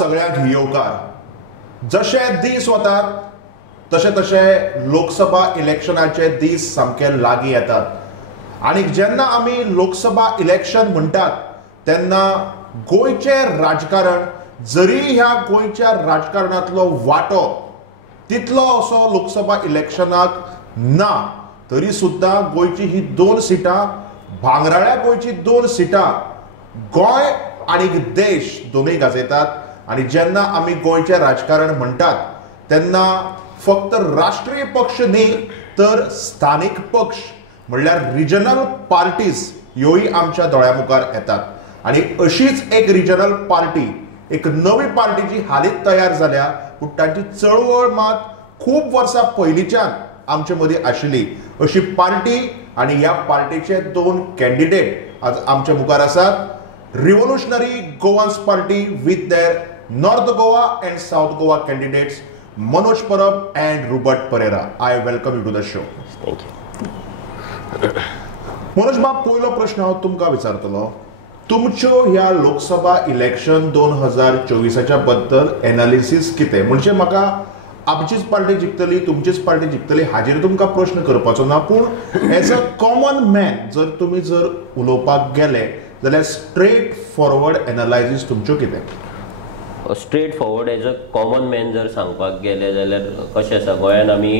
सगळ्यांक येवकार। जशे दीस वतात तशे तशे लोकसभा इलेक्शनाचे दीस सामके लागीं येतात आनी जेन्ना आमी लोकसभा इलेक्शन म्हणटात तेन्ना गोंयचे राजकारण जरी ह्या गोंयच्या राजकारणातलो वांटो तितलो असो लोकसभा इलेक्शनाक ना तरी सुद्दां गोंयची ही 2 सिटां भांगराळ्या गोंयची 2 सिटां गोंय आनी देश दोनूय गाजयतात। आनी जेन्ना आमी गोंयचें राजकारण म्हणटात तेन्ना फक्त राष्ट्रीय पक्ष न्ही तर स्थानीक पक्ष म्हणल्यार रिजनल पार्टीज ह्योय आमच्या दोळ्या मुखार येतात। आनी अशीच एक रिजनल पार्टी एक नवी पार्टी जी हालींच तयार जाल्या पूण तांची चळवळ मात खूब वर्सां पयलींच्यान आमचे मदीं आशिल्ली अशी पार्टी आनी ह्या पार्टीचे 2 कॅन्डिडेट आज आमच्या मुखार आसात। Revolutionary Goans party with their North Goa and South Goa candidates Manoj Parab and Rubert Pereira. I welcome you to the show. Thank you. Manoj बाब, पयलो प्रश्न हांव तुमकां विचारतलो, तुमच्यो ह्या लोकसभा इलेक्शन 2024च्या बद्दल एनालिसीस कितें? म्हणजे म्हाका आमचीच पार्टी जिखतली तुमचीच पार्टी जिखतली हाजेर तुमकां प्रश्न करपाचो ना, पूण एज अ कॉमन मॅन जर तुमी जर उलोवपाक गेले जाल्यार स्ट्रेट फॉरवर्ड एनालायसीस तुमच्यो कितें? Straight forward as a common man जर सांगपाक गेले जाल्यार कशें आसा, गोंयांत आमी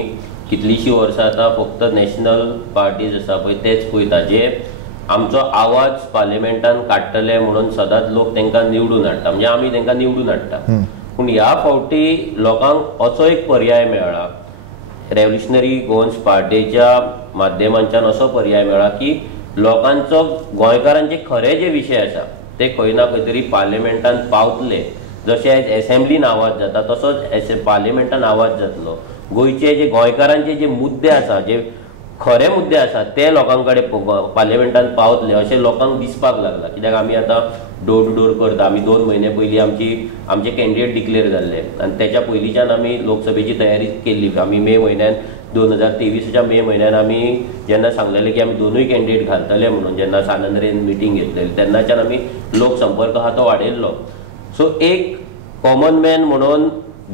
कितलींशीं वर्सां आतां फक्त नॅशनल पार्टीज आसा पळय तेच पळयता जे आमचो आवाज पार्लिमेंटान काडटले म्हणून सदांच लोक तांकां निवडून हाडटा, म्हणजे आमी तांकां निवडून हाडटा। पूण ह्या फावटी लोकांक असो एक पर्याय मेळ्ळा, रेव्होल्युशनरी गोवन्स पार्टीच्या माध्यमांच्यान असो पर्याय मेळ्ळा की लोकांचो गोंयकारांचे खरे जे विशय आसा ते खंय ना खंय तरी पार्लिमेंटान पावतले। जशे आयज एसेंब्लीन आवाज जाता तसोच पार्लिमेंटान आवाज जातलो। गोंयचे जे गोंयकारांचे जे मुद्दे आसा जे खरे मुद्दे आसा ते लोकां कडेन पार्लिमेंटान पावतले अशें लोकांक दिसपाक लागला। कित्याक आमी आतां डोर टू डोर करता, आमी 2 म्हयने पयलीं आमचे कॅन्डिडेट डिक्लेअर जाल्ले आनी तेच्या पयलींच्यान आमी लोकसभेची तयारी केल्ली। आमी मे म्हयन्यान 2023च्या मे म्हयन्यान आमी जेन्ना सांगलेलें की आमी 2य कॅन्डिडेट घालतले म्हणून, जेन्ना सानंद्रेन मिटींग घेतलेली तेन्नाच्यान आमी लोकसंपर्क हा तो वाडयल्लो। सो एक कॉमन मॅन म्हणून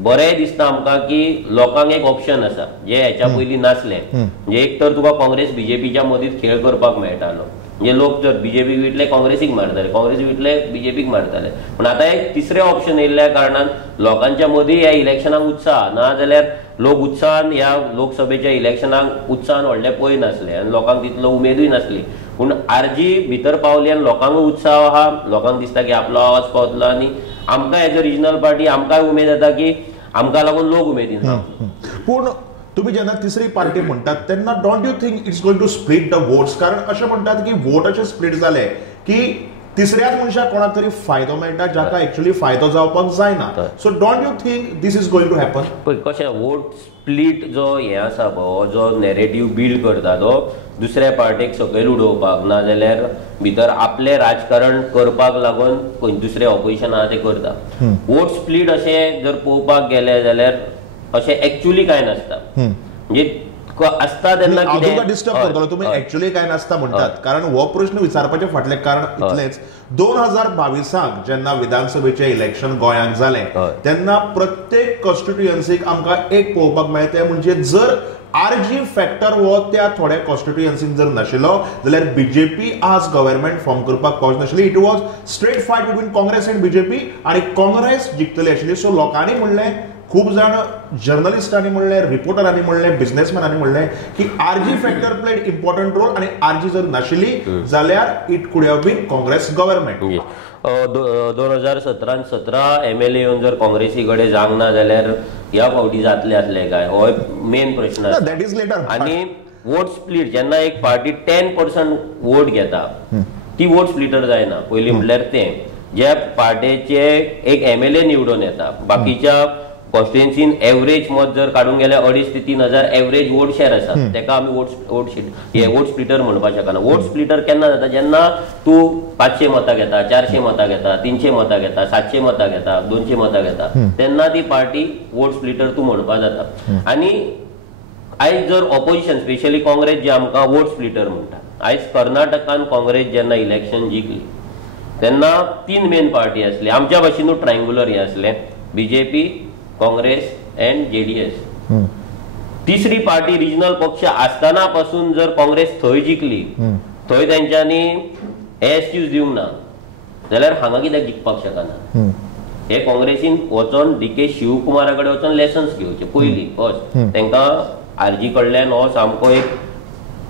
बरें दिसता आमकां की लोकांक एक ऑप्शन आसा जे हेच्या पयलीं नासलें। म्हणजे एक तर तुका काँग्रेस बीजेपीच्या मदींच खेळ करपाक मेळटालो, म्हणजे लोक जर बीजेपीक विटले काँग्रेसीक मारताले, काँग्रेसीक विटले बीजेपीक मारताले। पूण आतां एक तिसरें ऑप्शन येयल्ल्या कारणान लोकांच्या मदीं ह्या इलेक्शनाक उत्साह ना जाल्यार लोक उत्साहान ह्या लोकसभेच्या इलेक्शनाक उत्साहान व्हडले पळय नासले आनी लोकांक तितलो उमेदूय नासली। पूण आरजी भितर पावली आनी लोकांक उत्साह आहा, लोकांक दिसता की आपलो आवाज पावतलो आनी आमकां एज अ रिजनल पार्टी आमकांय उमेद येता की आमकां लागून लोक उमेदीन। पूण तुम्ही जेन्ना तिसरी पार्टी म्हणटात तेन्ना don't you think it's going to split the votes? कारण अशें म्हणटात की वोट अशें स्प्लिट जाले की तिसऱ्याच मनशाक कोणाक तरी फायदो मेळटा जाका एक्चुअली फायदो जावपाक जायना। So don't you think this is going to happen? पळय कशें वोट स्प्लिट जो हे आसा पळय, जो नॅरेटिव्ह बिल्ड करता तो दुसऱ्या पार्टीक सकयल उडोवपाक ना जाल्यार भितर आपले राजकारण करपाक लागून खंय दुसरे ऑपोजिशन आहा ते करता। वोट स्प्लिट अशें जर पळोवपाक गेले जाल्यार अशें एक्चुअली कांय नासता। म्हणजे आसता तेन्ना तुका डिस्टर्ब करतलो तुमी एक्चुअली कांय नासता म्हणटात, कारण हो प्रश्न विचारपाचे फाटलें कारण इतलेंच 2022 जेन्ना विधानसभेचे इलेक्शन गोंयांत जालें तेन्ना प्रत्येक कॉन्स्टिट्युएन्सीक आमकां एक पळोवपाक मेळटा, म्हणजे जर आरजी फॅक्टर हो त्या थोड्या कॉन्स्टिट्युएन्सीक जर नाशिल्लो जाल्यार बीजेपी आज गव्हर्नमेंट फॉर्म करपाक पावचनाशिल्ली। It was straight fight between Congress and BJP आनी काँग्रेस जिखतली आशिल्ली। सो लोकांनी म्हणलें, खूब जाण जर्नलिस्टांनी म्हणलें, रिपोर्टरांनी म्हणलें, बिझनेसमॅनांनी म्हणलें की RG factor played important role आनी आरजी जर नाशिल्ली जाल्यार it could have been Congress government. 2017 MLA येवन जर काँग्रेसी कडेन जावंक ना जाल्यार ह्या फावटी जातले आसले काय, हो मेन प्रश्न आसा। आनी वोट स्प्लिट जेन्ना एक पार्टी 10% वोट घेता ती वोट स्प्लिटर जायना। पयलीं म्हणल्यार तें ज्या पार्टीचे एक एमएलए निवडून येता, बाकीच्या कॉन्स्टिट्युएन्सीन एवरेज मत जर काडून गेल्यार 2,500 ते 3,000 एवरेज वोट शेअर आसा, तेका आमी वोट स्प्लिटर म्हणपाक शकना। वोट स्प्लिटर केन्ना जाता जेन्ना तूं 500 मतां घेता, 400 मतां घेता, 300 मतां घेता, 700 मतां घेता, 200 मतां घेता, तेन्ना ती पार्टी वोट स्प्लिटर तूं म्हणपाक जाता। आनी आयज जर ऑपोजिशन स्पेशली काँग्रेस जे आमकां वोट स्प्लिटर म्हणटा, आयज कर्नाटकान काँग्रेस जेन्ना इलेक्शन जिखली तेन्ना 3 मेन पार्टी आसली, आमच्या भाशेनूच ट्रायंगुलर हे आसले, BJP, काँग्रेस एंड JDS. तिसरी पार्टी रिजनल पक्ष आसतना पासून जर काँग्रेस थंय जिखली, थंय तेंच्यांनी एक्सक्यूज दिवंक ना, जाल्यार हांगा कित्याक जिखपाक शकना? हे काँग्रेसीन वचोन DK शिवकुमारा कडेन वचोन लेसन्स घेवचे पयलीं फर्स्ट. तेंकां RG कडल्यान हो सामको एक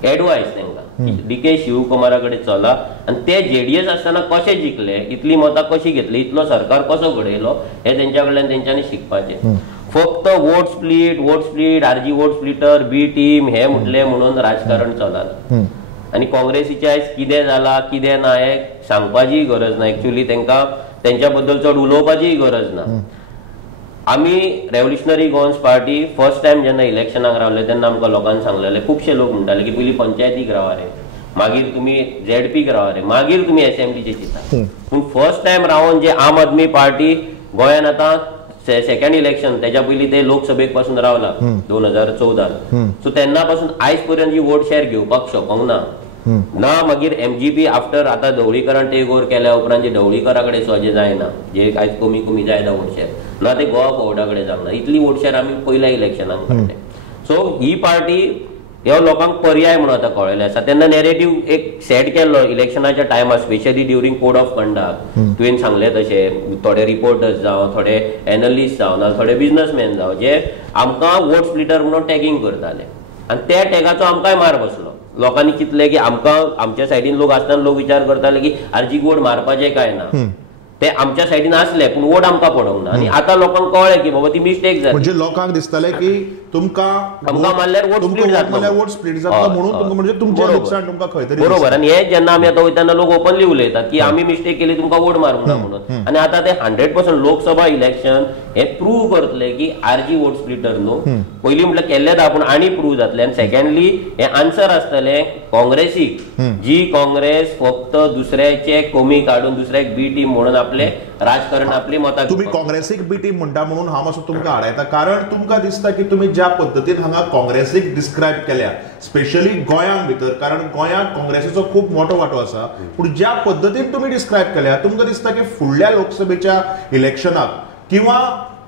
एडवायस तेंकां, DK शिवकुमारा कडेन चला आनी ते JDS आसतना कशे जिखले, इतली मतां कशी घेतली, इतलो सरकार कसो घडयलो, हे तेंच्या कडल्यान तेंच्यांनी शिकपाचें. फक्त vote split RG vote splitter, B team हे म्हटले म्हणून राजकारण चलना. आनी काँग्रेसीचे आयज कितें जाला कितें ना हे सांगपाची गरज ना. एक्चुअली तेंकां तेंच्या बद्दल चड उलोवपाची गरज ना. आमी revolutionary Goans party first time जेन्ना इलेक्शनाक रावले तेन्ना आमकां लोकांनी सांगलेले, खुबशे लोक म्हणटाले की पयलीं पंचायतीक रावा रे, मागीर तुमी ZPक रावा रे, मागीर तुमी असेंब्लीचे चिंता. पूण फर्स्ट टायम रावन जे आम आदमी पार्टी गोंयान आतां सेकंड इलेक्शन तेच्या पयलीं ते लोकसभेक पासून रावला 2014, सो तेन्ना पासून आयज पर्यंत जी वोट शेअर घेवपाक शकूंक ना. मागीर MGP आफ्टर आतां ढवळीकरान टेक ओव्हर केल्या उपरांत जे ढवळीकरा कडेन सोजे जायना, जे आयज कमी जायना वोट शेअर ना, ते गोवा बोर्डा कडेन जावना. इतली वोट शेअर आमी पयल्या इलेक्शनाक काडले. सो ही पार्टी ह्या लोकांक पर्याय म्हणून आतां कळयले आसा. तेन्ना नॅरेटिव्ह एक सेट केल्लो इलेक्शनाच्या टायमार, specially during code of conduct. तुवें सांगलें तशें थोडे रिपोर्टर्स जावं, थोडे एनालिस्ट जावं, ना थोडे बिझनसमॅन जावं, जे आमकां वोट स्प्लिटर म्हणून टॅगिंग करताले आनी त्या टॅगाचो आमकांय मार बसलो. लोकांनी चिंतले की आमकां आमच्या सायडीन लोक आसतना लोक विचार करताले की RGक वोट मारपाचें काय ना, ते आमच्या सायडीन आसले पूण वोट आमकां पडोंक ना. आनी आतां लोकांक कळ्ळें की बाबा ती मिस्टेक जाली. म्हणजे लोकांक दिसताले की तुमकां मारल्यार वोट स्प्लिट जातलो म्हणून, म्हणजे तुमचें नुकसाण तुमकां खंय तरी. बरोबर. आनी हे जेन्ना आमी आतां वयताना लोक ओपनली उलयतात की आमी मिस्टेक केली, तुमकां वोट मारूंक ना म्हणून. आनी आतां ते 100% लोकसभा इलेक्शन हे प्रूव करतले की RG वोट स्प्लिटर न्हू. पयलीं म्हटल्यार केल्ले दा पूण आनी प्रूव जातले. आनी सेकंडली हे आन्सर आसतले काँग्रेसीक, जी काँग्रेस फक्त दुसऱ्याचे कमी काडून दुसऱ्याक B टीम म्हणून आपले राजकारण आपली मतां. तुम्ही काँग्रेसीक B टीम म्हणटा म्हणून हांव मातसो तुमकां आडायता, कारण तुमकां दिसता की तुमी ज्या पद्दतीन हांगा काँग्रेसीक डिस्क्रायब केल्या, स्पेशली गोंयां भितर, कारण गोंयांत काँग्रेसीचो खूब मोठो वांटो आसा, पूण ज्या पद्दतीन तुमी डिस्क्रायब केल्या तुमकां दिसता की फुडल्या लोकसभेच्या इलेक्शनाक किंवा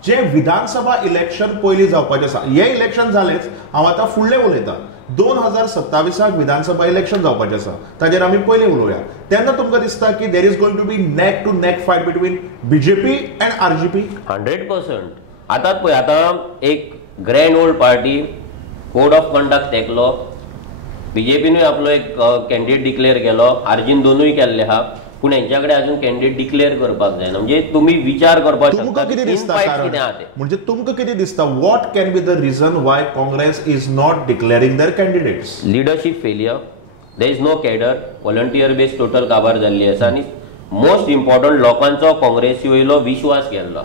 जे विधानसभा इलेक्शन पयलीं जावपाचें आसा, हे इलेक्शन जालेंच, हांव आतां फुडलें उलयतां, 2027 विधानसभा इलेक्शन जावपाचें आसा, ताजेर आमी पयलीं उलोवया. तेन्ना तुमकां दिसता की there is going to be neck to neck fight between BJP and RGP? 100%. आतां पळय, आतां एक grand old party code of conduct तेकलो, BJPनूय आपलो एक कॅन्डिडेट डिक्लेअर केलो, RGन दोनूय केल्ले आहा, पूण हेंच्या कडेन अजून कॅन्डिडेट डिक्लेअर करपाक जायना. म्हणजे तुमी विचार करपाक शकता तुमकां कितें दिसता, म्हणजे तुमकां कितें दिसता, what can be the reason why Congress is not declaring their candidates? Leadership failure, there is no cadre, volunteer base total काबार जाल्ली आसा. आनी मोस्ट इम्पॉर्टंट लोकांचो काँग्रेसी वयलो विश्वास गेल्लो.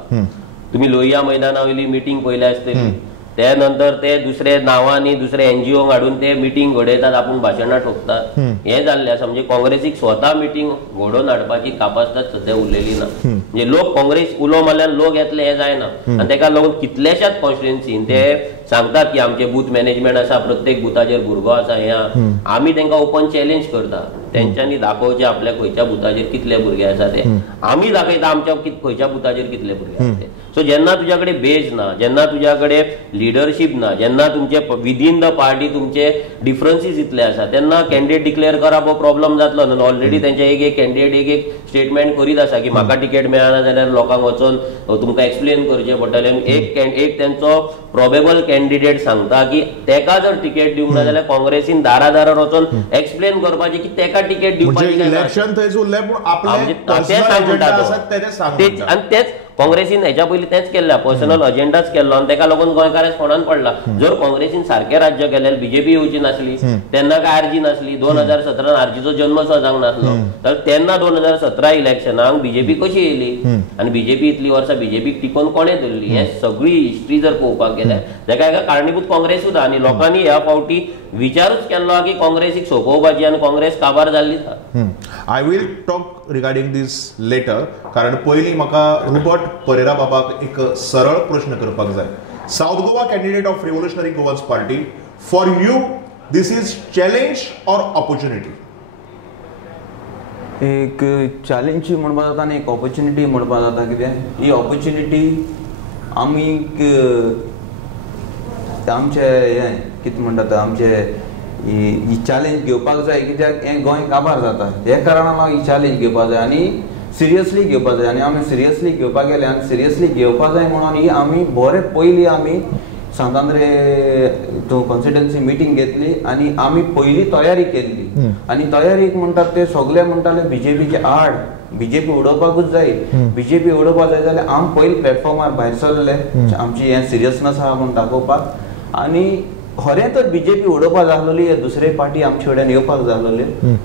तुम्ही लोहिया मैदाना वयली मिटींग पळयल्या आसतली, त्या नंतर ते दुसरे नावांनी दुसरे NGO हाडून ते मिटींग घडयतात, आपूण भाशणां ठोकतात, हे जाल्ले आसा. म्हणजे काँग्रेसीक स्वता मिटींग घडोवन हाडपाची कापासितात सध्या उरलेली ना. म्हणजे लोक काँग्रेस उलो मारल्यार लोक येतले हे जायना. आनी तेका लागून कितल्याशाच कॉन्स्टिट्युएन्सीन ते सांगतात की आमचे बूथ मॅनेजमेंट आसा, प्रत्येक बुथाचेर भुरगो आसा, हे आमी तेंकां ओपन चॅलेंज करता. तेंच्यांनी दाखोवचे आपल्या खंयच्या बुथाचेर कितले भुरगे आसा ते, आमी दाखयता आमच्या खंयच्या बुथाचेर कितले भुरगे आसा ते. सो जेन्ना तुज्या कडेन बेज ना, जेन्ना तुज्या कडेन लिडरशीप ना, जेन्ना तुमचे विदीन द पार्टी तुमचे डिफरन्सीस इतले आसा, तेन्ना कॅन्डिडेट डिक्लेअर करप हो प्रॉब्लम जातलो न्हू. ऑलरेडी तेंचे एक कॅन्डिडेट एक स्टेटमेंट करीत आसा की म्हाका टिकेट मेळना जाल्यार लोकांक वचून तुमकां एक्सप्लेन करचें पडटलें. एक तेंचो प्रोबेबल कॅन्डिडेट सांगता की तेका जर टिकेट दिवंक ना जाल्यार काँग्रेसीन दारादारार वचून एक्सप्लेन करपाचें की तेका टिकेट दिवपाची इलेक्शन थंयच उरलें, पूण आपले आनी तेच काँग्रेसीन हेच्या पयलीं तेच केल्ल्या, पर्सनल अजेंडाच केल्लो, आनी तेका लागून गोंयकारांच फोंडान पडला. जर काँग्रेसीन सारकें राज्य केल्यार BJP येवची नासली, तेन्ना काय RG नासली, 2017 RGचो जन्मच जावंक नासलो, तर तेन्ना 2017 इलेक्शनाक BJP कशी येयली, आनी BJP इतली वर्सां BJPक टिकोवन कोणें धरली, हे सगळी हिस्ट्री जर पळोवपाक गेल्यार तेका हेका कारणीभूत काँग्रेसूच आहा. आनी लोकांनी ह्या फावटी विचारूच केल्लो की काँग्रेसीक सोंपोवपाची, आनी काँग्रेस काबार जाल्ली. I will talk regarding this later, कारण पयलीं म्हाका रोबर्ट परेरा बाबाक एक सरळ प्रश्न करपाक जाय. South Goa candidate of revolutionary Goans party, for you this is challenge or opportunity? एक चॅलेंज म्हणपाक जाता आनी एक ऑपॉर्च्युनिटी म्हणपाक जाता. कित्याक ही ऑपॉर्च्युनिटी आमी आमचे हें कितें म्हणटा आमचे ही चॅलेंज घेवपाक जाय. कित्याक हें गोंय काबार जाता, हे कारणान हांव ही चॅलेंज घेवपाक जाय आनी सिरियसली घेवपाक जाय. आनी आमी सिरियसली घेवपाक गेले आनी सिरियसली घेवपाक जाय म्हणून ही आमी बरे पयलीं आमी सांतांद्रे कॉन्स्टिट्युएन्सी मिटींग घेतली आनी आमी पयलीं तयारी केल्ली. आनी तयारीक म्हणटात ते सगळे म्हणटाले बीजेपीचे आड, बीजेपी उडोवपाकूच जाय, बीजेपी उडोवपाक जाय जाल्यार आमी पयलीं प्लॅटफॉर्मार भायर सरले आमची हें सिरियसनस आहा म्हूण दाखोवपाक. आनी खरें तर बीजेपी उडोवपाक जाय आसलोली, दुसरे पार्टी आमचे कडेन येवपाक जाय आसलोले.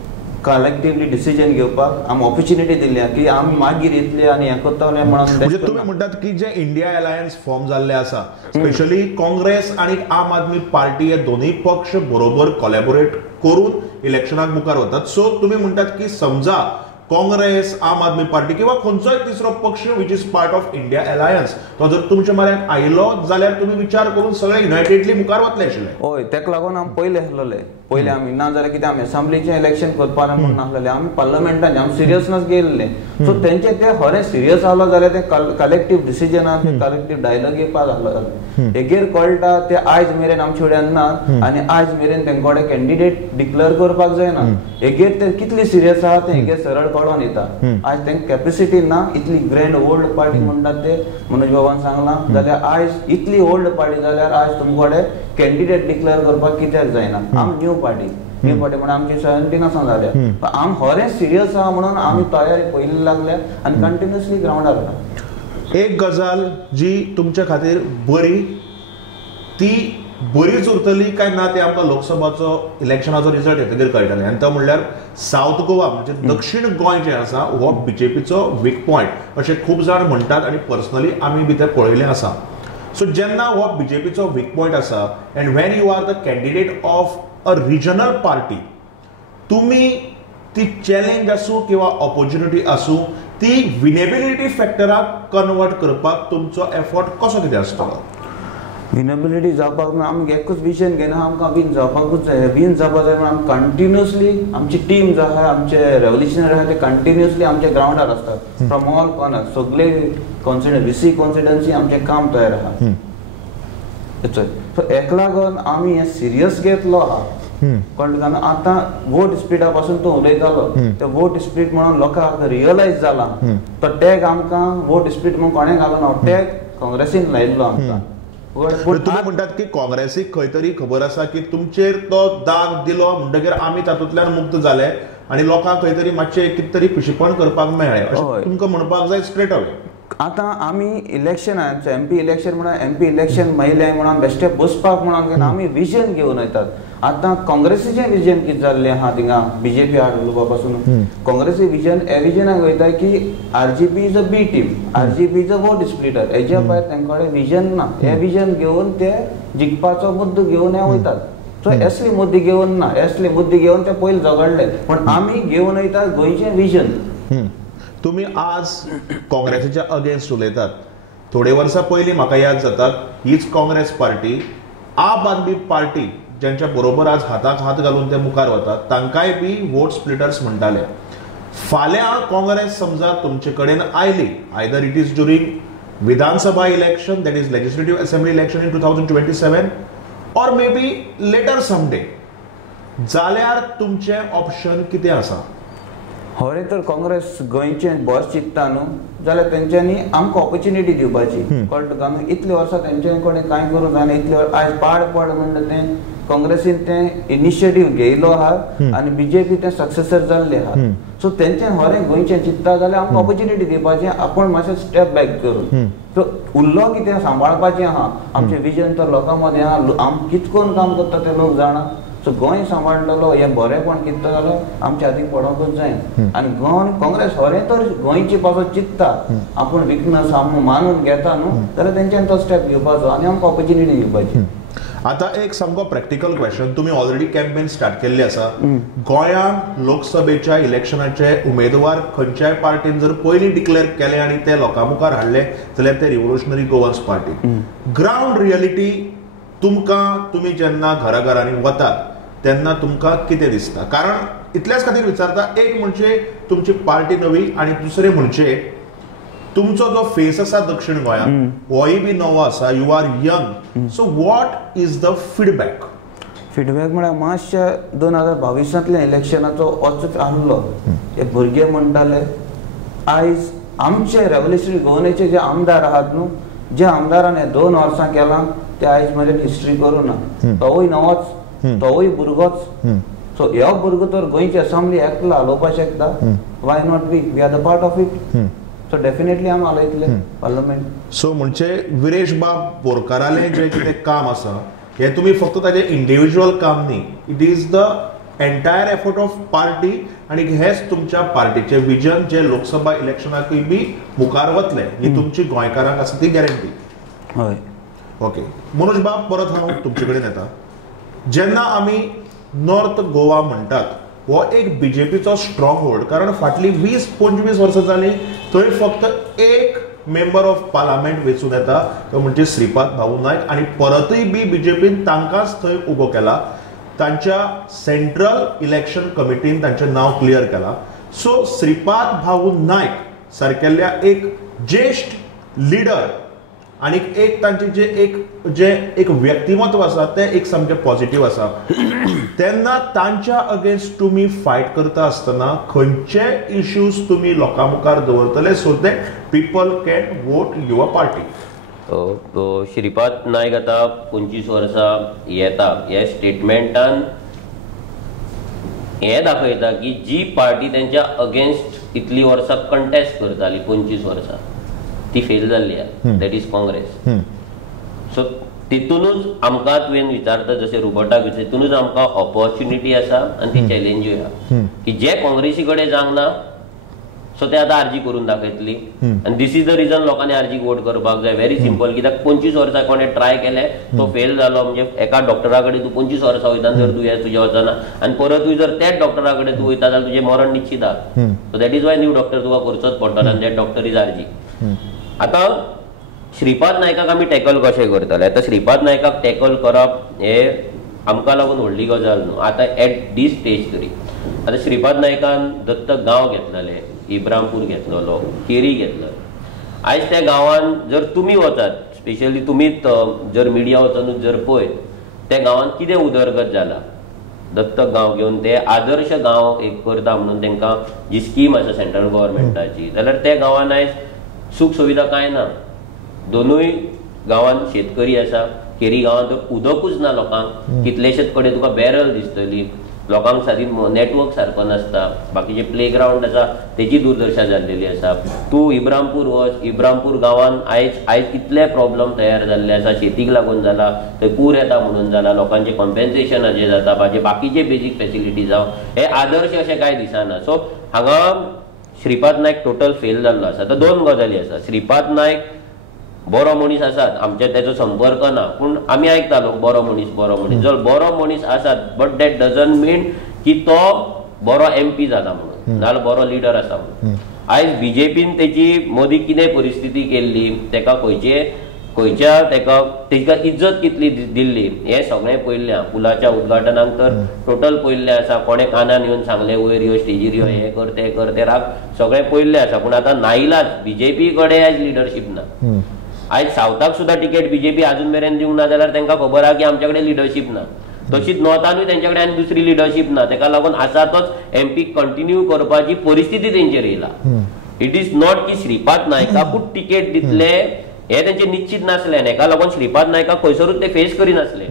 कलेक्टिवली डिसिजन घेवपाक आमी ऑपॉर्च्युनिटी दिल्या की आमी मागीर येतले आनी हें करतले म्हणून. म्हणजे तुम्ही म्हणटात की जे इंडिया अलायन्स फॉर्म जाल्ले आसा, स्पेशली काँग्रेस आणि आम आदमी पार्टी हे दोन्ही पक्ष बरोबर कोलॅबोरेट करून इलेक्शनाक मुखार वतात. सो तुम्ही म्हणटात की समजा काँग्रेस, आम आदमी पार्टी किंवा खंयचोय तिसरो पक्ष which is part of India alliance तो जर तुमच्या म्हऱ्यान आयलो जाल्यार तुम्ही विचार करून सगळे युनायटेडली मुखार वतले आशिल्ले. हय, तेका लागून आमी पयले आसलोले. पयले आमी ना जाल्यार कितें आमी असेंब्लीचें इलेक्शन करपाक म्हणून आसलेले, आमी पार्लमेंटान आमी सिरियसनस गेल्ले. सो तेंचे ते खरें सिरियस आसलो जाल्यार ते कलेक्टीव डिसिजनान कलेक्टीव डायलॉग घेवपाक आसलो. हेगेर कळटा ते आयज मेरेन आमचे कडेन ना आनी आयज मेरेन तेंकोडे कॅन्डिडेट डिक्लेअर करपाक जायना. हेगेर ते कितली सिरियस आहा ते हेगेर सरळ कळोन येता. आयज तेंक कॅपेसिटी ना, इतली ग्रँड ओल्ड पार्टी म्हणटात ते मनोज बाबान सांगलां जाल्यार आयज इतली ओल्ड पार्टी जाल्यार आयज तुमकोडे कॅन्डिडेट डिक्लेअर करपाक कित्याक जायना. आमी न्यू पार्टी म्हणून आमची 17 जाल्या. आमी खरें सिरियस आहा म्हणून आमी तयारी पयली लागल्या आनी कंटिन्युअसली ग्राउंडार आहा. एक गजाल जी तुमच्या खातीर बरी ती बरीच उरतली काय ना ते आमकां लोकसभाचो इलेक्शनाचो रिजल्ट येतकीर कळटलें. आनी तो म्हणल्यार साऊथ गोवा म्हणजे दक्षिण गोंय जें आसा हो बीजेपीचो वीक पॉयंट अशें खूब जाण म्हणटात आनी पर्सनली आमी बी तें पळयलें आसा. सो जेन्ना हो बीजेपीचो वीक पॉयंट आसा and when you are the candidate of a regional party, तुम्ही ती चॅलेंज आसूं किंवा ऑपॉर्च्युनिटी आसूं ती विनेबिलिटी फॅक्टराक कन्वर्ट करपाक तुमचो एफर्ट कसो कितें आसतलो? विनेबिलिटी जावपाक आमी एकूच विजन घेना, आमकां विन जावपाकूच जाय. विन जावपाक जाय म्हणून आमी कंटिन्युअसली आमची टीम जो आहा, आमचे रेव्होल्युशनरी आहा ते कंटिन्युअसली आमच्या ग्राउंडार आसतात. फ्रॉम ऑल कॉर्नर सगळे VC कॉन्स्टिट्युएन्सी आमचें काम तयार आहा. सो हेका लागून आमी हें सिरियस घेतलो आहा. कळटा न्हू? आतां वोट स्पीडा पासून तूं उलयतालो ते वोट स्पीड म्हणून लोकांक रियलायज जाला. तो टॅग आमकां वोट स्पीड म्हणून कोणें घालो ना, टॅग काँग्रेसीन लायिल्लो आमकां. तुम्ही म्हणटात की काँग्रेसीक खंय तरी खबर आसा की तुमचेर तो दाग दिलो म्हणटकीर आमी तातूंतल्यान मुक्त जाले आनी लोकांक खंय तरी मातशें कितें तरी खुशीपण करपाक मेळ्ळें अशें तुमकां म्हणपाक जाय स्ट्रेट अवे. आतां आमी इलेक्शनान MP इलेक्शन म्हणून MP इलेक्शन महिला म्हणून बेश्टे बसपाक म्हणून आमी विजन घेवन वयतात. आतां काँग्रेसीचें विजन कितें जाल्लें आहा थिंगा बीजेपी हाड उलोवपा पासून काँग्रेसी विजन हे विजनाक वयता की RGP is a B team, RGP is a vote splitter. हेज्या भायर तेंकडे विजन ना. हे विजन घेवन ते जिखपाचो मुद्दो घेवन हे वयतात. सो असली मुद्दे घेवन ना, असले मुद्दे घेवन ते पयलीं झगडले, पण आमी घेवन वयतात गोंयचें विजन. तुम्ही आज काँग्रेसीच्या अगेन्स्ट उलयतात. थोडे वर्सां पयलीं म्हाका याद जाता हीच काँग्रेस पार्टी आम आदमी पार्टी ज्यांच्या बरोबर आज हाताक हात घालून ते मुखार वतात तांकांय बी वोट स्प्लिटर्स म्हणटाले. फाल्यां काँग्रेस समजा तुमचे कडेन oily, either it is during Vidhan Sabha election that is legislative assembly election in 2027 और मे बी लेटर समडे, जाल्यार तुमचें ऑप्शन कितें आसा? खरें तर काँग्रेस गोंयचें बस चिंतता न्हू जाल्यार तेंच्यांनी आमकां ऑपॉर्च्युनिटी दिवपाची. कळटा न्हू? इतले वर्सां तेंचे कडेन कांय करूंक जायना. इतले आयज पाड म्हणटा तें काँग्रेसीन तें इनिशिएटीव घेयलो आहा आनी बीजेपी तें सक्सेसर जाल्ले आहा. सो तेंच्यान खरें गोंयचें चिंतता जाल्यार आमकां ऑपॉर्च्युनिटी दिवपाचें, आपूण मातशें स्टेप बॅक करून. सो उरलो कितें सांबाळपाचें आहा. आमचें विजन तर लोकां मदें आहा, आमी कितें करून काम करता ते लोक जाणा. सो गोंय सांबाळटलो हें बरेंपण चिंतता जाल्यार आमच्या हातीक पडोंकूच जाय. आनी गोंय काँग्रेस खरें तर गोंयची पासून चिंतता, आपूण विकनस मानून घेता न्हू जाल्यार तेंच्यान तो स्टेप घेवपाचो आनी आमकां ऑपॉर्च्युनिटी दिवपाची. आता एक सामको प्रॅक्टिकल क्वेश्चन, तुम्ही ऑलरेडी कॅम्पेन स्टार्ट केल्ली आसा. गोंयांत लोकसभेच्या इलेक्शनाचे उमेदवार खंयच्याय पार्टीन जर पयलीं डिक्लेअर केले आनी ते लोकां मुखार हाडले जाल्यार ते revolutionary Goans party. Ground reality तुमकां, तुमी जेन्ना घराघरांनी वतात तेन्ना तुमकां कितें दिसता? कारण इतल्याच खातीर विचारता, एक म्हणजे तुमची पार्टी नवी आणि दुसरे म्हणजे तुमचो जो फेस आसा दक्षिण गोंयांत होय बी नवो आसा, you are young, so what is the feedback? Feedback म्हळ्यार मातशें 2022 इलेक्शनाचो वचूच आहलो, हे भुरगे म्हणटाले आयज आमचे रेव्होल्युशनरी गोवनेचे जे आमदार आहात न्हू, जे आमदारान हे 2 वर्सां केलां ते आयज मेरेन हिस्ट्री करूं ना, तोवूय नवोच, तोवूय भुरगोच. सो ह्यो भुरगो तर गोंयची असेंब्ली एकलो हालोवपाक शकता, why not we are the part of it. So definitely आमी हालयतले पार्लमेंट. सो म्हणजे विरेश बाब बोरकारालें जें कितें काम आसा हे तुमी फक्त ताजें इंडिविज्युअल काम न्ही, it is the entire effort of party आणि हेच तुमच्या पार्टीचे विजन जे लोकसभा इलेक्शनाकूय बी मुखार वतले ही तुमची गोंयकारांक आसा ती गॅरंटी. हय. ओके मनोज बाब, परत हांव तुमचे कडेन येता. जेन्ना आमी नॉर्थ गोवा म्हणटात हो एक बीजेपीचो स्ट्रॉंग होल्ड, कारण फाटली 20-25 वर्सां जालीं थंय फक्त एक मेंबर ऑफ पार्लमेंट वेचून येता, तो म्हणजे श्रीपाद भाऊ नायक, आणि परतूय बी बीजेपीन तांकांच थंय उबो केला. तांच्या सेंट्रल इलेक्शन कमिटीन तांचें नांव क्लियर केलां. सो श्रीपाद भाऊ नायक सारकेल्ल्या एक ज्येष्ठ लिडर आणि एक तांचे जे एक व्यक्तिमत्व आसा ते एक सामकें पॉझिटिव्ह आसा. तेन्ना तांच्या अगेन्स्ट तुमी फायट करता आसतना खंयचे इश्यूज तुमी लोकां मुखार दवरतले so that people can vote your party? Shripad Naik आता 25 वर्सां येता, हे स्टेटमेंटान हे दाखयता की जी पार्टी त्यांच्या अगेन्स्ट इतली वर्सां कंटेस्ट करताली 25 वर्सां ती फेल जाल्ली आहे, दॅट इज काँग्रेस. सो तितूनच आमकां तुवें विचारता जशें रुबटाक विचार, तितूनच आमकां ऑपॉर्च्युनिटी आसा आनी ती चॅलेंजूय आसा की जे काँग्रेसी कडेन जावंक ना सो ते आतां आर्जी करून दाखयतली. आनी दिस इज द रिजन लोकांनी आर्जी वोट करपाक जाय. व्हेरी सिंपल, कित्याक 25 वर्सां कोणें ट्राय केले तो फेल जालो. म्हणजे एका डॉक्टरा कडेन तूं 25 वर्सां वयता जर तुवें तुजें वचना आनी परतूय जर त्याच डॉक्टरा कडेन तूं वयता जाल्यार तुजें मरण निश्चित आसा. So that is why new doctor तुका करचोच पडटलो आनी दॅट डॉक्टर इज आर्जी. आता श्रीपाद नायकाक आमी टॅकल कशें करतले? आता श्रीपाद नायकाक टॅकल करप हे आमकां लागून व्हडली गजाल न्हू. आता एट दीस स्टेज तरी आता श्रीपाद नायकान दत्तक गांव घेतलेले, इब्रामपूर घेतलेलो, केरी घेतलो. आयज त्या गांवान जर तुमी वचात, स्पेशली तुमीच जर मिडिया वचून जर पळयत त्या गांवान कितें उदरगत जाला, दत्तक गांव घेवन ते आदर्श गांव एक करता म्हणून तांकां जी स्कीम आसा सेंट्रल गव्हर्मेंटाची, जाल्यार त्या गांवान आयज सुख सुविधा कांय ना. दोनूय गांवान शेतकरी आसा. केरी गांवांत तर उदकूच ना लोकांक. कितलेशेच कडेन तुका बॅरल दिसतली. लोकांक सादी नेटवर्क सारको नासता. बाकीचे प्लेग्रावंड आसा तेजी दुर्दशा जाल्लेली आसा. तूं इब्रामपूर वच, इब्रामपूर गांवान आयज कितले प्रॉब्लेम तयार जाल्ले आसा. शेतीक लागून जाला, थंय पूर येता म्हणून जाला, लोकांचे कॉम्पेन्सेशन जे जाता, बाकीचे बेजीक फेसिलिटी जावं हे आदर्श अशें कांय दिसना. सो हांगा श्रीपाद नायक टोटल फेल जाल्लो आसा. आतां 2 गजाली आसा. श्रीपाद नायक बरो मनीस आसात, आमचे तेचो संपर्क ना, पूण आमी आयकतालो बरो मनीस जर बरो मनीस आसात, बट दॅट डजंट मीन की तो बरो MP जाला म्हणून, नाल्यार बरो लिडर आसा म्हणून. आयज बीजेपीन तेची मदीं कितें परिस्थिती केल्ली, तेका खंयच्या तेका इज्जत कितली दिल्ली हे सगळें पयल्लें. पुलाच्या उद्घाटनाक तर टोटल पयल्लें आसा. कोणें कानान येवन सांगलें वयर यो, स्टेजीर यो, हे कर ते राग सगळें पयल्लें आसा. पूण आतां नाइलाज बीजेपी कडेन आयज लिडरशीप ना. आयज सावथाक सुद्धा टिकेट बीजेपी अजून मेरेन दिवंक ना, जाल्यार तांकां खबर आहा की आमच्या कडेन लिडरशीप ना. तशीच नॉर्थानूय तेंच्या कडेन आनी दुसरी लिडरशीप ना. ताका लागून आसा तोच MP कंटिन्यू करपाची परिस्थिती तेंचेर येयला. इट इज नॉट की श्रीपाद नायकाकूच टिकेट दितले हे तेंचे निश्चित नासलें. हेका लागून श्रीपाद नायकाक खंयसरूच ते फेस करिनासले.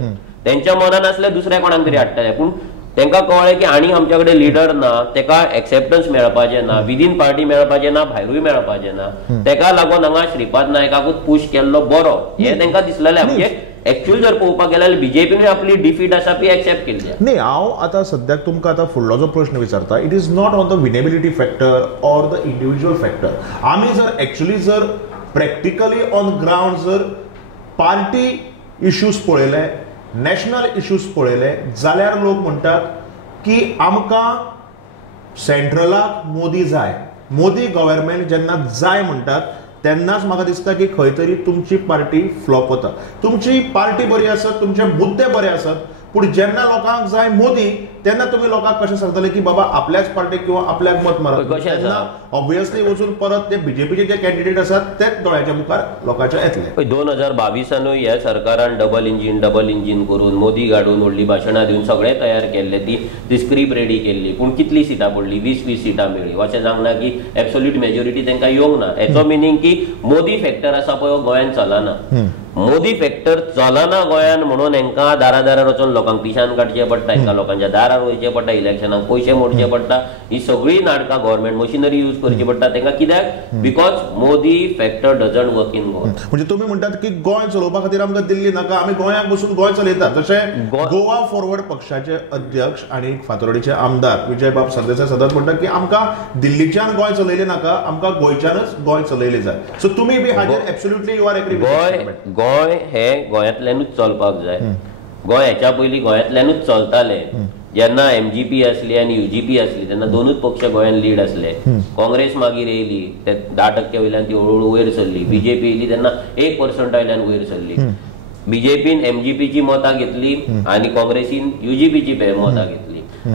तेंच्या मनान आसलें दुसऱ्या कोणाक तरी हाडटले, पूण तांकां कळ्ळें की आनी आमच्या कडेन लिडर ना, ताका एक्सेप्टन्स मेळपाचें ना, विदीन पार्टी मेळपाचें ना, भायरूय मेळपाचें ना. ताका लागून हांगा श्रीपाद नायकाकूच पुश केल्लो बरो हें तांकां दिसलेलें. म्हणजे एक्चुअली जर पळोवपाक गेल्यार बीजेपीन आपली डिफीट आसा ती एक्सेप्ट केल्ली. न्ही, हांव आतां सद्याक तुमकां आतां फुडलो जो प्रश्न विचारता, it is not on the winnability factor or the individual factor. आमी जर एक्चुअली जर प्रॅक्टिकली ऑन ग्राउंड जर पार्टी इश्यूज पळयले, नॅशनल इश्यूज पळयले, जाल्यार लोक म्हणटात की आमकां सेंट्रलाक मोदी जाय. मोदी गव्हर्मेंट जेन्ना जाय म्हणटात तेन्नाच म्हाका दिसता की खंय तरी तुमची पार्टी फ्लॉप वता. तुमची पार्टी बरी आसत, तुमचे मुद्दे बरे आसत, पूण जेन्ना लोकांक जाय मोदी तेन्ना तुम्ही लोकांक कशें सांगतले की बाबा आपल्याच पार्टीक किंवा आपल्याक मत मारप तेन्ना ऑब्वियसली वचून परत ते बीजेपीचे जे कॅन्डिडेट आसात तेच दोळ्याच्या मुखार लोकांचे येतले. 2022 ह्या सरकारान डबल इंजिन करून मोदी गाडून व्हडली भाशणां दिवन सगळे तयार केल्ले, ती स्क्रिप्ट रेडी केल्ली, पूण कितली सिटां पडली? 20 सिटां मेळ्ळी. अशें सांगना की एब्सोल्यूट मेजॉरिटी तांकां येवंक ना. हेचो मिनींग की मोदी फॅक्टर आसा पळय हो गोंयांत चलना. मोदी फॅक्टर चलना गोंयांत म्हणून हांकां दारादारार वचून लोकांक पिशान काडचें पडटा, हांकां लोकांच्या दारार वयचें पडटा, इलेक्शनाक पयशे मोडचे पडटा, ही सगळी नाटकां गव्हर्नमेंट मशिनरी यूज करची पडटा तांकां. कित्याक? Because Modi factor doesn't work in Goa. म्हणजे तुम्ही म्हणटात की गोंय चलोवपा खातीर आमकां दिल्ली नाका, आमी गोंयांत बसून गोंय चलयतात. जशें गोवा फॉरवर्ड पक्षाचे अध्यक्ष आणि फातोर्डेचे आमदार विजय बाब सरदेसाय सदांच म्हणटात की आमकां दिल्लीच्यान गोंय चलयलें नाका, आमकां गोंयच्यानच गोंय चलयलें जाय. सो तुमी बी हाजेर absolutely you R agree? Goa हे गोंयांतल्यानूच चलपाक जाय. गोंय हेच्या पयलीं गोंयांतल्यानूच चलताले. जेन्ना MGP असली आणि UGP असली तेन्ना दोनूच पक्ष गोंयांत लीड असले. काँग्रेस मागीर येयली, ते 10% वयल्यान ती हळूहळू वयर सरली. बीजेपी येयली तेन्ना 1% वयल्यान वयर सरली. बीजेपीन MGP ची मतां घेतली आणि काँग्रेसीन UGP ची मतां घेतली.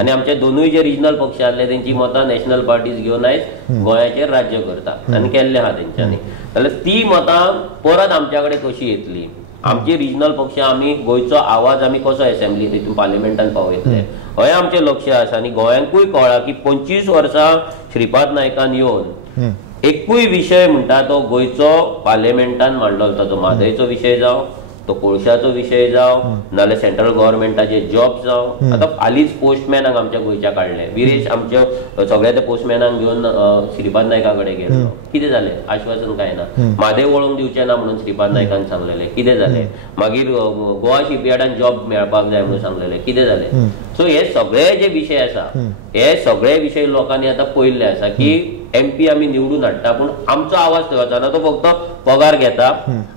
आणि आमचे दोनूय जे रिजनल पक्ष आसले तेंची मतां नॅशनल पार्टीज घेवन आयज गोंयाचेर राज्य करता आनी केल्ले आहा तेंच्यांनी. जाल्यार ती मतां परत आमच्या कडेन कशी येतली? आमचे रिजनल पक्ष आमी गोंयचो आवाज आमी कसो असेंब्ली हितून पार्लिमेंटान पावयतले हें आमचें लक्ष आसा. आनी गोंयांकूय कळ्ळा की 25 वर्सां श्रीपाद नायकान येवन एकूय विशय म्हणटा तो गोंयचो पार्लिमेंटान मांडलो. ताचो म्हादयचो विशय जावं, तो कोळशाचो विशय जावं, नाल्यार सेंट्रल गव्हर्नमेंटाचे जॉब जावं. आतां हालींच पोस्टमॅनाक आमच्या गोंयच्या काडले. विरेश आमच्या सगळ्या त्या पोस्टमॅनाक घेवन श्रीपाद नायका कडेन गेलो. कितें जालें? आश्वासन कांय ना. म्हादेव वळोवंक दिवचें ना म्हणून श्रीपाद नायकान सांगलेलें. कितें जालें? मागीर गोवा शिपयार्डान जॉब मेळपाक जाय म्हणून सांगलेलें. कितें जालें? सो हे सगळे जे विशय आसा हे सगळे विशय लोकांनी आतां पळयल्ले आसा की MP आमी निवडून हाडटा पूण आमचो आवाज थंय वचना. तो फक्त पगार घेता,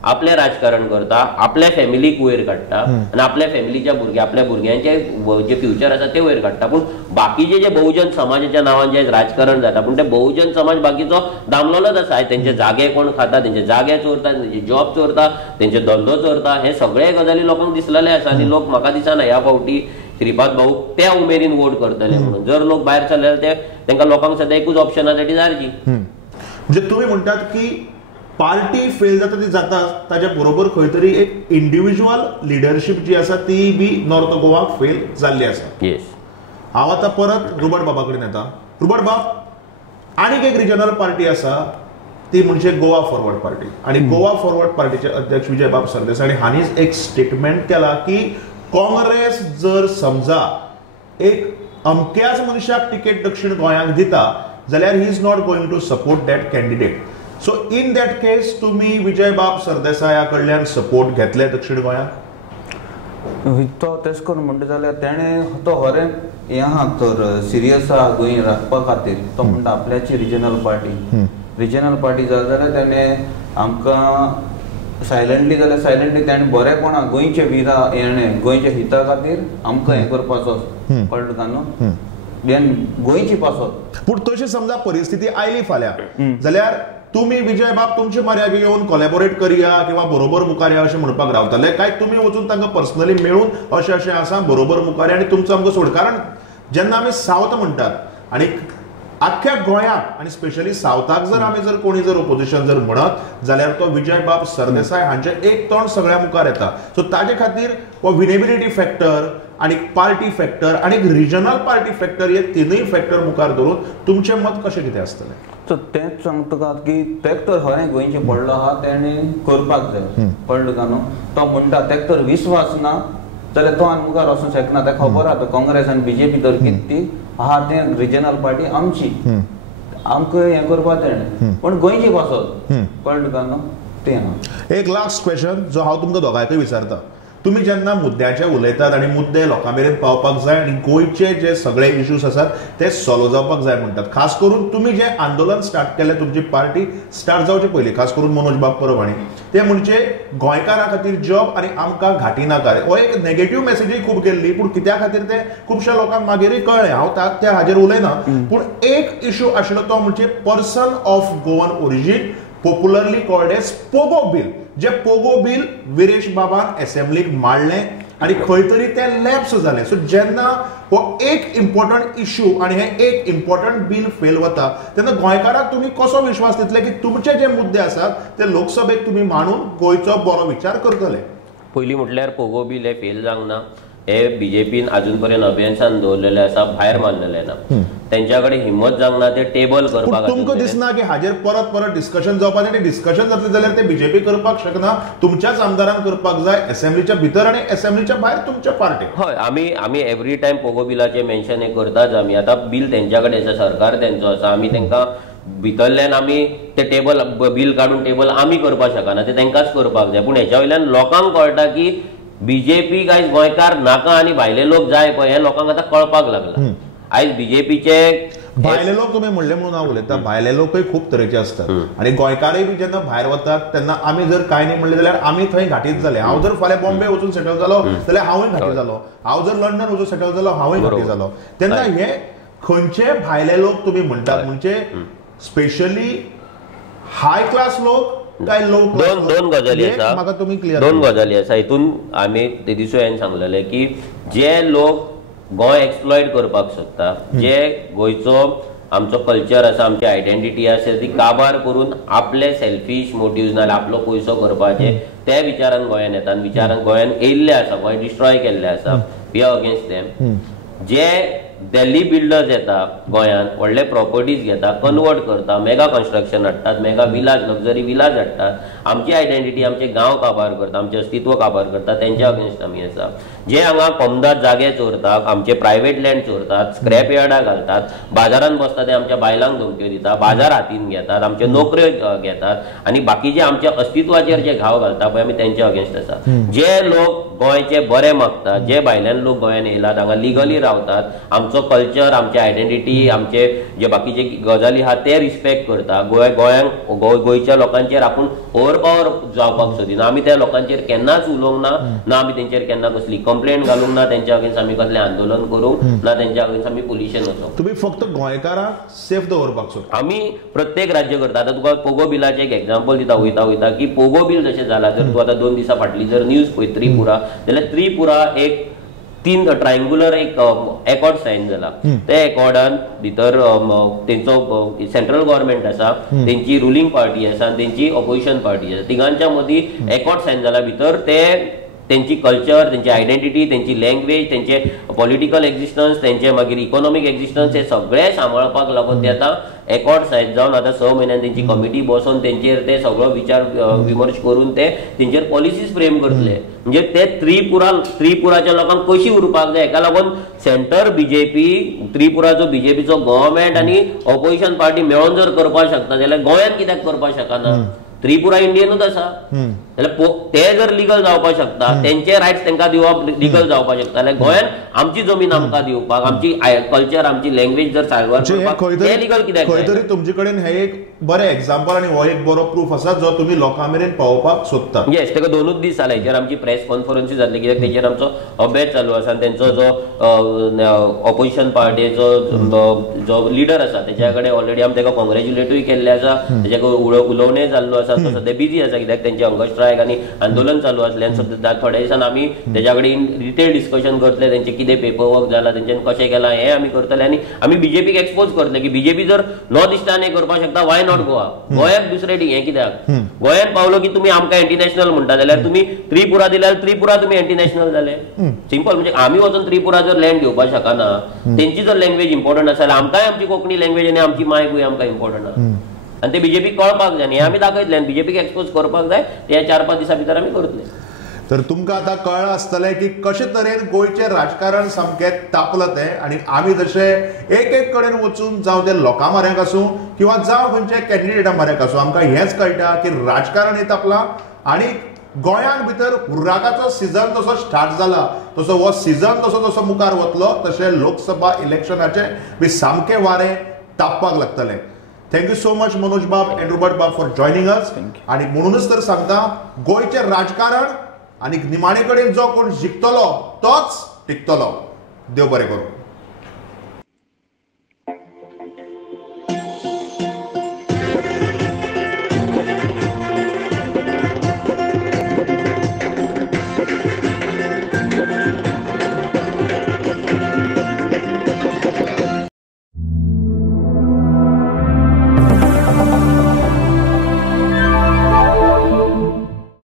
आपलें राजकारण करता, आपल्या फॅमिलीक वयर काडटा आनी आपल्या फॅमिलीच्या आपल्या भुरग्यांचे जे फ्युचर आसा ते वयर काडटा. पूण बाकीचे जे बहुजन समाजाच्या नांवान जे राजकारण जाता पूण ते बहुजन समाज बाकीचो दामलोलोच आसा. तेंचे जागे कोण खाता, तेंचे जागे चोरता, तेंचे जॉब चोरता, तेंचे धंदो चोरता. हे सगळे गजाली लोकांक दिसलेले आसा. आनी लोक म्हाका दिसना ह्या फावटी श्रीपाद भाऊ त्या उमेदीन वोट करतले म्हणून. जर लोक भायर सरले ते तांकां लोकांक सद्या एकूच ऑप्शन आसा ती जारची. म्हणजे तुम्ही म्हणटात की पार्टी फेल जाता ती जाता, ताच्या बरोबर खंय तरी एक इंडिव्हिज्युअल लिडरशिप जी आसा ती बी नॉर्थ गोवाक फेल जाल्ली आसा. येस. हांव आतां परत रुबट बाबा कडेन येता. रुबट बाब, आनीक एक रिजनल पार्टी आसा ती म्हणजे गोवा फॉरवर्ड पार्टी. आणि गोवा फॉरवर्ड पार्टीचे अध्यक्ष विजय बाब सरदेसाय हांणीच एक स्टेटमेंट केला की काँग्रेस जर समजा एक अमक्याच मनशाक तिकेट दक्षिण गोंयांक दिता जाल्यार he is not going to support that candidate. So in that case तुम्ही विजय बाब सरदेसाया कडल्यान सपोर्ट घेतले दक्षिण गोंयांक? तो तेश करून म्हणटा जाल्यार तेणे तो खरें हें आहा तर सिरियस आहा गोंय राखपा खातीर. तो म्हणटा आपल्याची रिजनल पार्टी जाल्यार तेणे आमकां सायलंटली जाल्यार सायलंटली ताणें बरेपणा गोंयचे विरा हेणें गोंयच्या हिता खातीर आमकां हें करपाचो कळ्ळें का न्हू, गोंयची पासत. पूण तशी समजा परिस्थिती आयली फाल्यां जाल्यार तुम्ही विजय बाब तुमचे म्हऱ्याक येवन कोलॅबोरेट करया किंवा बरोबर मुखार या अशें म्हणपाक रावतले काय तुम्ही वचून तांकां पर्सनली मेळून अशें अशें आसा बरोबर मुखार आनी तुमचो आमकां सोड? कारण जेन्ना आमी सावथ म्हणटात आनी आख्ख्या गोंयाक आनी स्पेशली सावथाक जर आमी जर कोणी जर ओपोजिशन जर म्हणत जाल्यार तो विजय बाब सरदेसाय हांचे एक तोंड सगळ्या मुखार येता. सो ताजे खातीर हो विनेबिलिटी फॅक्टर आणि पार्टी फॅक्टर आणि रिजनल पार्टी फॅक्टर हे तिनूय फॅक्टर मुखार धरून तुमचें मत कशें कितें आसतलें? सो तेंच सांगता की तेक तर खरें गोंयचें पडलो आहा तेणें करपाक जाय. कळ्ळें का न्हू? तो म्हणटा तेक तर विस्वास ना जाल्यार तो आनी मुखार वचूंक शकना. ताका खबर आहा काँग्रेस आनी BJP तर कितें आहा तें रिजनल पार्टी आमची आमकां हें करपा तेणें पण गोंयची पासत. कळ्ळें का न्हू? तें आहा. एक लास्ट क्वेश्चन जो हांव तुमकां दोगांयकय विचारता. तुम्ही जेन्ना मुद्द्याचे उलयतात आनी मुद्दे लोकां मेरेन पावपाक जाय आनी गोंयचे जे सगळे इश्यूज आसात ते सॉल्व जावपाक जाय म्हणटात. खास करून तुम्ही जे आंदोलन स्टार्ट केलें तुमची पार्टी स्टार्ट जावचे पयलीं खास करून मनोज बाब परब हांणी ते म्हणजे गोंयकारां खातीर जॉब आनी आमकां घाटी नाका. हो एक नेगेटिव्ह मेसेजूय खूब गेल्ली पूण कित्या खातीर ते खुबश्या लोकांक मागीरय कळ्ळें. हांव त्या हाजेर उलयना पूण एक इश्यू आशिल्लो तो म्हणजे person of Goan origin popularly called as Pogo bill. जे पोगो बिल विरेश बाबान असेंब्लीक मांडलें आणि खंय तरी ते लॅप्स जाले. सो जेन्ना हो एक इम्पॉर्टंट इश्यू आणि हे एक इम्पॉर्टंट बिल फेल वता तेन्ना गोंयकारांक तुमी कसो विश्वास दितले की तुमचे जे मुद्दे आसात ते लोकसभेक तुमी मांडून गोंयचो बरो विचार करतले? पयलीं म्हटल्यार पोगो बिल हे फेल जावंक ना. हे बीजेपीन अजून पर्यंत अभियान दवरलेले आसा, भायर मारलेले ना. त्यांच्या कडेन हिम्मत जावंक ना ते टेबल करपाक. तुमकां दिसना की हाजेर परत परत डिस्कशन जावपाचें आणि डिस्कशन जातलें जाल्यार ते बीजेपी करपाक शकना, तुमच्याच आमदारांक करपाक जाय असेंब्लीच्या भितर आणि असेंब्लीच्या भायर तुमच्या पार्टी? हय, आमी एवरी टायम पोगो बिलाचे मेन्शन हे करताच. आमी आतां बिल तेंच्या कडेन आसा, सरकार तेंचो आसा. आमी तेंकां भितरल्यान आमी ते टेबल बिल काडून टेबल आमी करपाक शकना, ते तेंकांच करपाक जाय. पूण हेच्या वयल्यान लोकांक कळटा की बीजेपी आयज गोंयकार नाका आणि भायले लोक जाय पळय हे लोकांक आतां कळपाक लागला. आयज बीजेपीचे भायले लोक तुम्ही म्हणले म्हणून हांव उलयता, भायले लोकय खूब तरेचे असतात आणि गोंयकारय बी जेन्ना भायर वतात तेन्ना आमी जर कांय न्ही म्हणलें जाल्यार आमी थंय घाटीत जाले. हांव जर फाल्यां बॉम्बे वचून सेटल जालो जाल्यार हांवूय घाटी जालो, हांव जर लंडन वचून सेटल जालो हांवूय घाटी जालो. तेन्ना हे खंयचे भायले लोक तुम्ही म्हणटात म्हणजे स्पेशली हाय क्लास लोक काय लोक? दोन गजाली आसा, म्हाका तुमी क्लियर. दोन गजाली आसा. हितून आमी ते दिसू हांवें सांगलेले की जे लोक गोंय एक्सप्लॉयट करपाक सोदता, जे गोंयचो आमचो कल्चर आसा, आमची आयडेंटिटी आसा ती काबार करून आपले सेल्फिश मोटिव्ह नाल्यार आपलो पयसो करपाचे ते विचारान गोंयान येतात, विचारान गोंयान येयल्ले आसा, गोंय डिस्ट्रॉय केल्ले आसा. We are against them. जे दिल्ली बिल्डर्स येता गोंयान, व्हडले प्रॉपर्टीज घेता, कन्वर्ट करता, मेगा कन्स्ट्रक्शन हाडटात, मेगा विलाज, लक्झरी विलाज हाडटात, आमची आयडेंटिटी, आमचे गांव काबार करता, आमचे अस्तित्व काबार करता, तेंच्या अगेन्स्ट आमी आसा. जे हांगा कोमदाद जागे चोरतात, आमचे प्रायव्हेट लँड चोरतात, स्क्रॅप यार्डां घालतात, बाजारान बसता ते आमच्या बायलांक धमक्यो दितात, बाजार हातीन घेतात, आमचे नोकऱ्यो घेतात आणि बाकीचे आमच्या अस्तित्वाचेर जे घाव घालता पळय आमी तेंच्या अगेन्स्ट आसा. जे लोक गोंयचे बरे मागतात, जे भायल्यान लोक गोंयान येयलात, हांगा लिगली रावतात, आमचो कल्चर, आमची आयडेंटिटी, आमचे जे बाकीचे गजाली आहा ते रिस्पेक्ट करता, गोंयांक गोंयच्या लोकांचेर आपूण ओव्हर पावर जावपाक सोदिना. आमी त्या लोकांचेर केन्नाच उलोवंक ना आमी तेंचेर केन्ना कसली कंप्लेंट घालूंक ना, तेंच्या अगेन्स्ट आमी कसलें आंदोलन करूंक ना, तेंच्या अगेन्स्ट आमी पोलिशन वचूंक. तुम्ही फक्त गोंयकारांक सेफ दवरपाक सोदता? आमी प्रत्येक राज्य करता. आतां तुका पोगो बिलाचें एक एक्झाम्पल दिता वयता की पोगो बिल जशें जालां, जर तूं आतां 2 दिसां फाटली जर न्यूज पळय त्रिपुरा, जाल्यार त्रिपुरा एक 3 ट्रायंगुलर एक एकॉर्ड सायन जाला. त्या एकॉर्डान भितर तेंचो सेंट्रल गव्हर्नमेंट आसा, तेंची रुलिंग पार्टी आसा आनी तेंची ऑपोजिशन पार्टी आसा, तिगांच्या मदीं एकॉर्ड सायन जाला. भितर ते तेंची कल्चर, तेंची आयडेंटिटी, तेंची लँग्वेज, तेंचे पॉलिटिकल एक्झिस्टन्स, तेंचे मागीर इकॉनॉमिक एक्झिस्टन्स हे सगळे सांबाळपाक लागून ते आतां एकॉर्ड सायन जावन आतां 6 म्हयन्यान तेंची कमिटी बसोवन तेंचेर ते सगळो विचार विमर्श करून ते तेंचेर पॉलिसीज फ्रेम करतले. म्हणजे ते त्रिपुराच्या लोकांक कशी उरपाक जाय हेका लागून सेंटर बीजेपी, त्रिपुराचो बीजेपीचो गव्हर्नमेंट आनी ऑपोजिशन पार्टी मेळोन जर करपाक शकता जाल्यार गोंयान कित्याक करपाक शकना? त्रिपुरा इंडियनूच आसा जाल्यार ते जर लिगल जावपाक शकता, तेंचे रायट्स तेंकां दिवप लिगल जावपाक शकता, जाल्यार गोंयान आमची जमीन आमकां दिवपाक, आमची कल्चर, आमची लँग्वेज जर सायबर ते लिगल कित्याक? खंय तरी तुमचे कडेन हे एक बरें एक्झाम्पल आनी हो एक बरो प्रूफ आसा जो तुम्ही लोकां मेरेन पावोवपाक सोदता. येस, तेका 2 दीस जाले. हेचेर आमची प्रेस कॉन्फरन्सूय जातली, कित्याक तेचेर आमचो अभ्यास चालू आसा. तेंचो जो ऑपोजिशन पार्टीचो जो लिडर आसा तेच्या कडेन ऑलरेडी आमी तेका कॉंग्रॅच्युलेटूय केल्ले आसा, तेच्या उलोवणेय जाल्लो आसा. तो सध्या बिजी आसा कित्याक तेंचे हंगर स्ट्रायक आनी आंदोलन चालू आसल्यान सध्या थोड्या दिसान आमी तेच्या कडेन डिटेल डिस्कशन करतले, तेंचे कितें पेपर वर्क जाला, तेंच्यानी कशें केलां हें आमी करतले आनी आमी बीजेपीक एक्सपोज करतले की बीजेपी जर नॉर्थ इस्टान हें करपाक शकता, वाय नॉट गोवा? गोंयाक दुसरे हें कित्याक? गोंयान पावलो की तुमी आमकां एंटीनॅशनल म्हणटा जाल्यार तुमी त्रिपुरा दिल्यार त्रिपुरा तुमी एंटीनॅशनल जाले. सिंपल. म्हणजे आमी वचून त्रिपुरा जर लँड घेवपाक शकना, तेंची जर लँग्वेज इम्पॉर्टंट आसा जाल्यार आमकांय आमची कोंकणी लँग्वेज आनी आमची मायभूंय आमकां इम्पॉर्टंट आसा आनी ते बीजेपी कळपाक जाय. हे आमी दाखयतले आनी बीजेपीक एक्सपोज करपाक जाय. ते 4-5 दिसां भितर आमी करतले. तर तुमकां आतां कळ्ळां आसतलें की कशे तरेन गोंयचें राजकारण सामकें तापलां तें, आनी आमी जशे एक कडेन वचून जावं ते लोकां म्हऱ्याक आसूं किंवा जावं खंयच्या कॅन्डिडेटा म्हऱ्याक आसूं, आमकां हेंच कळटा की राजकारण हें तापलां आनी गोंयान भितर हुर्राकाचो सिजन जसो स्टार्ट जाला तसो हो सिजन जसो मुखार वतलो तशें लोकसभा इलेक्शनाचें बी सामकें वारें तापपाक लागतलें. Thank you so much Manoj बाब एंड रोबर्ट बाब फॉर जॉयनिंग अस. आणि म्हणूनच तर सांगता गोंयचें राजकारण आनी निमाणे कडेन जो कोण जिखतलो तोच टिकतलो. देव बरें करूं.